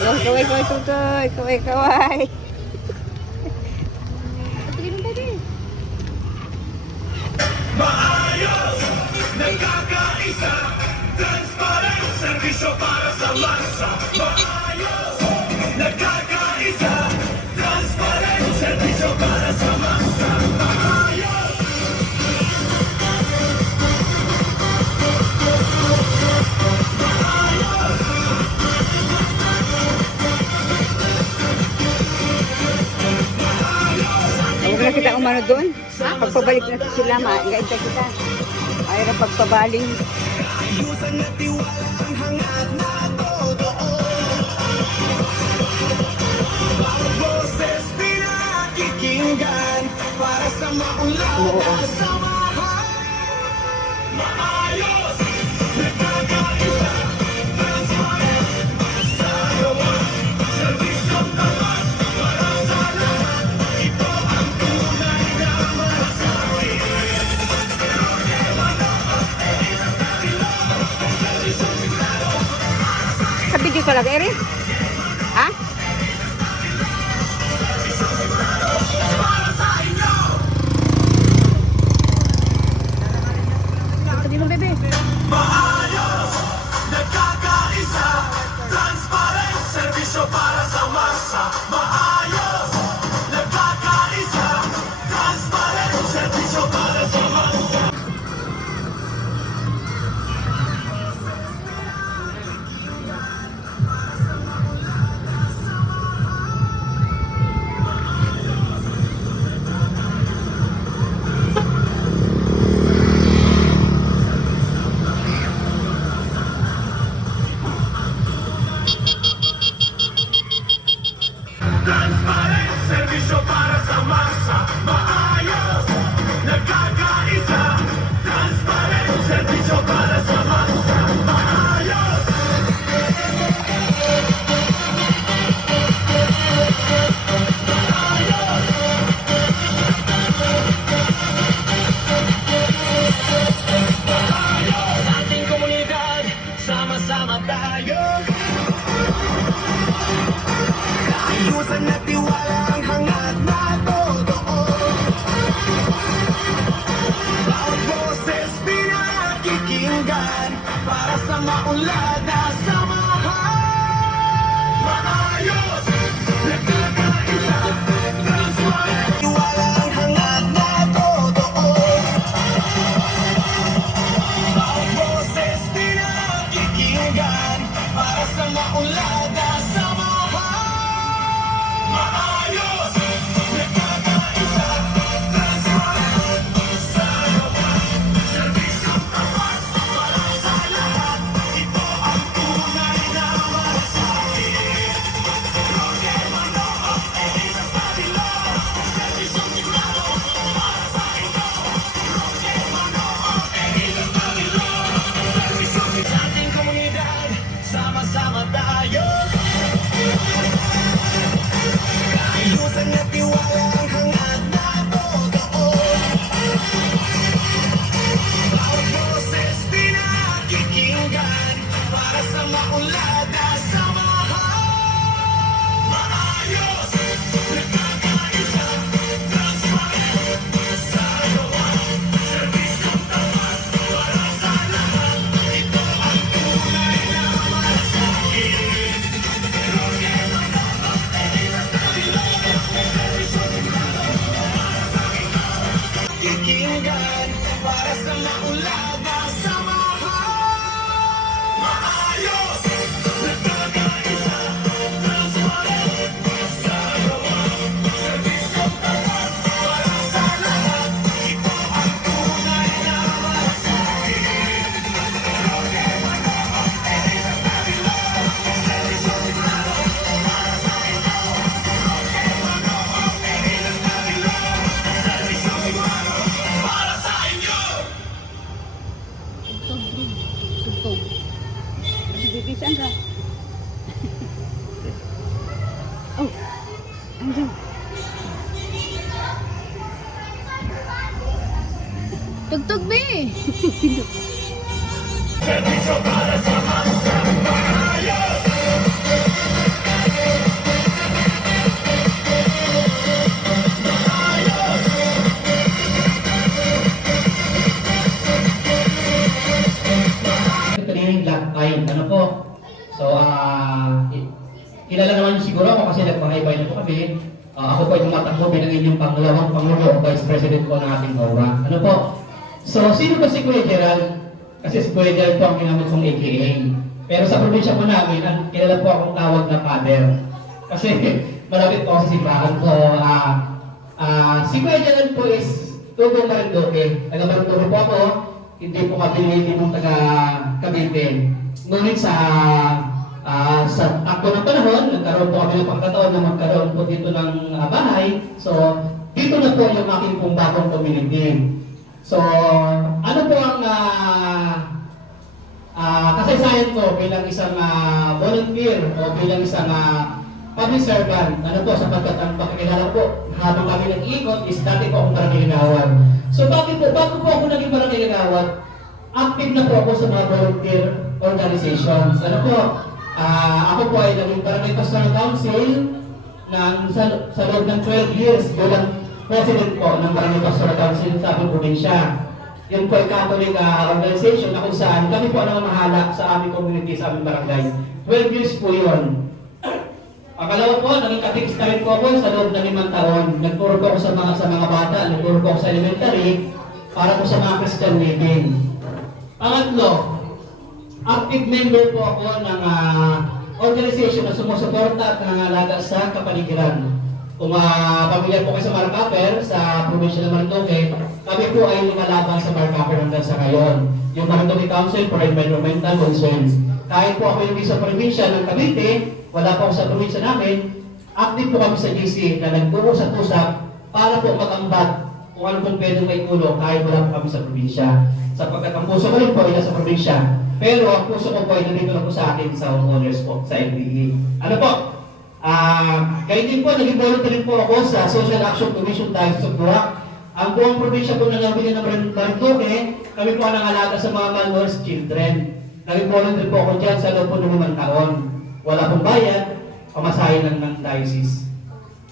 Kaway, tutoy. Kaway. Maayos, nagkakaisa, transparent, serbisyo para sa masa. Maayos, nagkakaisa, transparent, serbisyo para sa masa. Maayos. Huwag na kita umano doon. Pagpabalik na sila, maingay kita. Ayaw na pagpabaling. Ayusan na tiwala ang hangat na totoo. Bawat boses pinakikinggan para sa maunlad na samahan. Maayos, nagkakaisa, transparent, masarawa, serbisyong tapat para sa lahat. Ito ang tunay na masasabi. Sa video talaga, Erin? Ha? Sabi mo, bebe. Maayos, nagkakaisa, transparent, serbisyo para sa masa. Maayos, nagkakaisa, transparent, serbisyo para sa masa. Transparent, serbisyo para sa masa. Maayos, nagkakaisa, transparent, serbisyo para sa masa. Maayos. Maayos, ating komunidad, sama-sama tayo. Ayusan na tiwala ang hangat na totoo. Bawat boses pinakikinggan para sa maunlad na samahan. Maayos, nagkakaisa, transparent, tiwala ang hangat na totoo. Bawat boses pinakikinggan para sa maunlad na samahan. Maayos, nagkakaisa, transparent, masarawa, serbisyong tapat para sa lahat. Ito ang tunay na malasakit. Roque Manoo, Elisa Padilla, serbisyong sigurado para sa inyo. Roque Manoo, Elisa Padilla, serbisyong sigurado. Sa ating komunidad, sama-sama tayo. Ayusan na tiwala ang hangat na totoo. Bawat boses pinakikinggan para sa maunlad na samahan. Maayos, nagkakaisa, transparent, masarawa, serbisyong tapat para sa lahat. Ito ang tunay na malasakit. Roque Manoo, Elisa Padilla, serbisyong sigurado para sa inyo. Kikinggan para sa maunlad na samahan. Maayos, nagkakaisa, transparent, masarawa, serbisyong tapat para sa lahat. Ito ang tunay na malasakit. Roque Manoo, Elisa Padilla, serbisyong sigurado para sa inyo. Roque Manoo, Elisa Padilla, serbisyong sigurado para sa inyo. Tugtog. Bebe, saan ka? Oh, andun. Tugtog, be! Tugtog, Serbisyo para sa masa. Maayos, Marinduque. Ako po ay tumatakbo bilang inyong pangalawang Pangulo o Vice President po ng ating OWA. Ano po? So, sino ba si Kuya Gerald? Kasi si Kuya Gerald po ang ginamit kong AKA. Pero sa probinsya po namin, kilala po akong tawag na father. Kasi malapit po ako sa simbahan ko. Si Kuya Gerald po is tubong Marinduque. Taga Marinduque po ako. Hindi po kami ng taga Cavite. Ngunit sa takbo ng panahon, nagkaroon po kami ng pagkataon na magkaroon po dito ng bahay. So, dito na po yung aking pong bagong community. So, ano po ang kasaysayan ko bilang isang volunteer o bilang isang public servant? Ano po, sapagkat ang pakikilala po, habang kami nag-iikot is dati po akong barangay Ligawan. So, bago po ako naging barangay Ligawan, active na po ako sa mga volunteer organizations. Ano po, ako po ay naging Barangay Pastoral Council sa loob ng 12 years bilang president po ng Barangay Pastoral Council sa aming probinsya. Yun po ay Catholic organization na kung saan kami po ang nangamahala sa aming community, sa aming barangay. 12 years po yun. Pangalawa po, naging katikista rin po ako sa loob ng 5 taon. Nagturo po ako sa mga bata, nagturo po ako sa elementary para po sa mga Christian living. Pangatlo, active member po ako ng organization na sumusuporta at nangangalaga sa kapaligiran. Kung pamilyar po kayo sa Marcaper, sa probinsya ng Marinduque, kami po ay lumalaban sa Marcaper hanggang sa ngayon. Yung Marinduque Council for Environmental Concerns. Kahit po ako hindi sa probinsya ng Cavite, wala po ako sa probinsya namin, active po kami sa GC na nag-uusap-usap para po mag-ambat kung ano pong pwedeng may tulong kahit wala po kami sa probinsya. Sapagkat ang puso ko rin po ay nasa probinsya. Pero ang puso ko po ay nandito na po sa atin sa homeowners po, sa MDE. Ano po? Kaya din po, naging volunteer po ako sa Social Action Commission dahil sa Burak. Ang buong probinsya po na nabili ng Marinduque, kami po ang nangalaga sa mga malnourished children. Naging volunteer po ako dyan sa loob po ng 5 taon. Wala pong bayad, pamasahin ng diocese.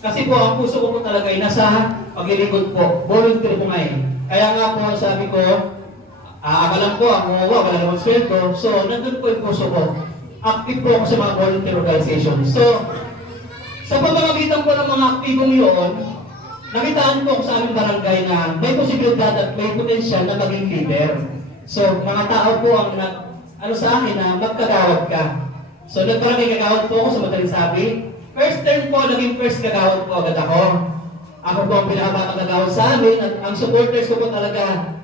Kasi po, ang puso ko po talaga ay nasa paglilingkod po. Volunteer po ngayon. Kaya nga po, sabi ko, akalan po, ang wala naman sweldo. So, nandun po yung puso ko. Active po ako sa mga volunteer organization. So, sa pamamagitan po ng mga aktibong yun, nakitaan po ako sa aming barangay na may posibilidad at may potensyal na maging leader. So, mga tao po ang sa akin na magkagawad ka. So, nagbarangay kagawad po ako sa madaling sabi. First term po, naging first kagawad po agad ako. Ako po ang pinakabatang kagawad sa amin at ang supporters ko po talaga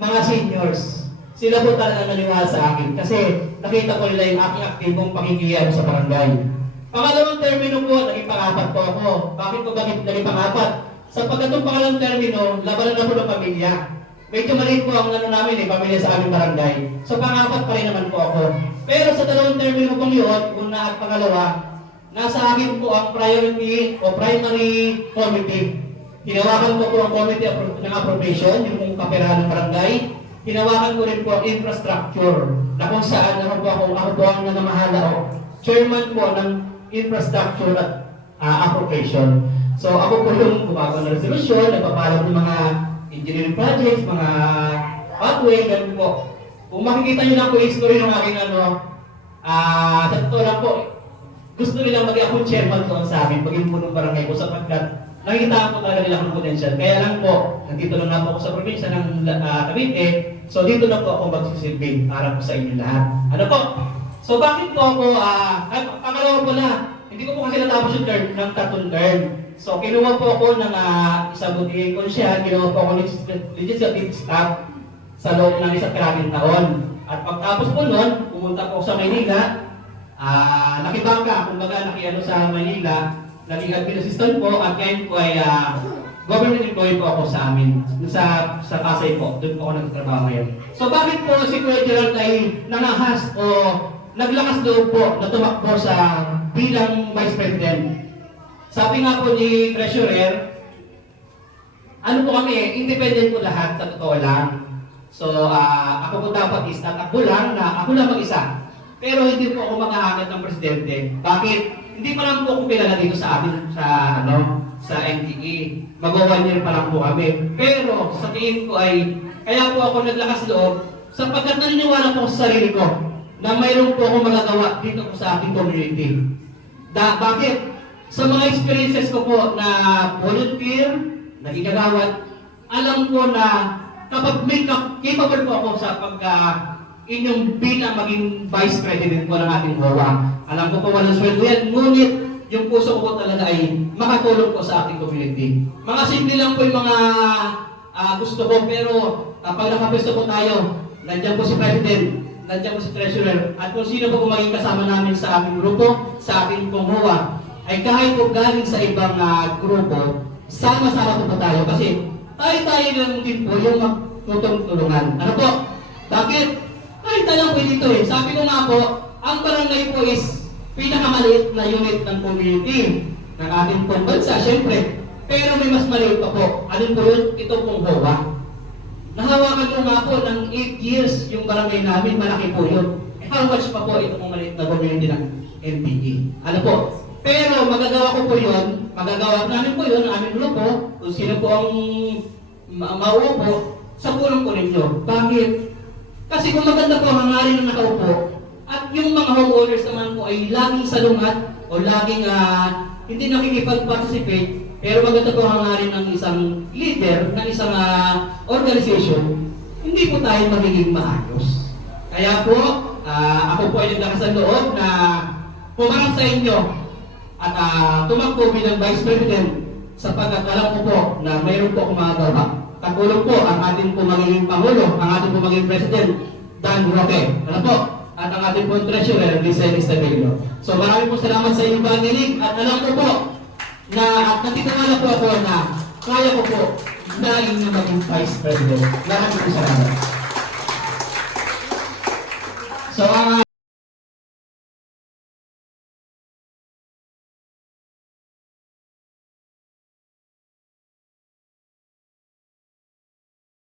mga seniors. Sila po talaga naniwala sa akin kasi nakita ko nila yung aking aktibong pakikiyaro sa barangay. Pangalawang termino po, naging pang-apat po ako. Bakit ko naging pang-apat? Sapagkat itong pangalawang termino, labanan na po ng pamilya. Medyo maliit po ang namin pamilya sa aming barangay. So pang-apat pa rin naman po ako. Pero sa dalawang termino pong yun, una at pangalawa, nasa akin po ang priority o primary committee. Hinawakan ko po ang committee ng appropriation, yung kaperahan ng barangay. Hinawakan ko rin po ang infrastructure, na kung saan ako po ang nanamahala o chairman po ng infrastructure at appropriation. So ako po yung gumagawa ng resolution, nagpapalag ng mga engineering projects, mga pathway, ganun po. Kung makikita nyo na po yung story ng aking sa totoo lang po, gusto nilang maging akong chairman doon sa amin, maging punong barangay ko sapagkat nakikita ko talaga nila akong potential. Kaya lang po, nandito lang na po ako sa probinsya ng Cavite, so dito na po ako magsisilbi para po sa inyo lahat. Ano po? So bakit po ako, pangalawa po na, hindi ko po kasi natapos yung term ng 3 term. So kinuha po ako ng isang buti konsyal, kinuha po ako ng legislative staff sa loob ng 1 taon. At pagtapos po nun, pumunta po ako sa Maynila, nakibangka, kumbaga nakiano sa Maynila, naging admin assistant po at ngayon po ay government employee po ako sa amin, sa Pasay po, doon po ako nagtatrabaho ngayon. So bakit po si Kuya Gerald ay nangahas o naglakas loob po na tumakbo sa bilang Vice President? Sabi nga po ni Treasurer, ano po kami, independent po lahat, sa totoo lang. So ako po dapat is tatakbo lang na ako lang mag-isa. Pero hindi po ako mag-aangkat ng presidente. Bakit? Hindi pa lang po ako kilala dito sa atin, sa NTE. Mag-1 year pa lang po kami. Pero sa tingin ko ay, kaya po ako naglakas loob, sapagkat naniniwala po sa sarili ko na mayroon po akong magagawa dito po sa ating community. Bakit? Sa mga experiences ko po na volunteer, naging kagawad, alam ko na kapag may capable po ako sa inyong bilang maging vice president po ng ating HOA. Alam ko po walang sweldo yan, ngunit yung puso ko po talaga ay makatulong po sa ating community. Mga simple lang po yung mga gusto ko, pero pag nakapesto po tayo, nandiyan po si President, nandiyan po si Treasurer, at kung sino po maging kasama namin sa ating grupo, sa ating HOA, ay kahit po galing sa ibang grupo, sama-sama po tayo kasi tayo lang din po yung magtutulungan. Ano po? Bakit? Kahit tayo po dito eh. Sabi ko nga po, ang barangay po is pinakamaliit na unit ng community ng ating pong bansa, syempre. Pero may mas maliit pa po. Alin po yun? Ito pong HOA. Nahawakan ko nga po ng 8 years yung barangay namin, malaki po yun. How much pa po ito pong maliit na community ng NPE? Ano po? Pero magagawa ko po yun, magagawa namin po yun, ang aming grupo, kung sino po ang mauupo, sa pulong po ninyo. Bakit? Kasi kung maganda po ang hangarin ng nakaupo, at yung mga homeowners naman po ay laging salungat o laging hindi nakikipag-participate, pero maganda po ang hangarin ng isang leader, ng isang organization, hindi po tayo magiging maayos. Kaya po, ako po ay naglakas ang loob na pumarap sa inyo at tumakbo bilang Vice President sapagkat alam ko po na mayroon po akong magagawa. Katulong po ang ating po magiging Pangulo, ang ating po magiging President, Dan Roque. Ano po? At ang ating po Treasurer, Lisel Estabello. So maraming po salamat sa inyong paninig at alam ko po na at natitiwala po ako na kaya ko po na inyong maging Vice President. Maraming po salamat.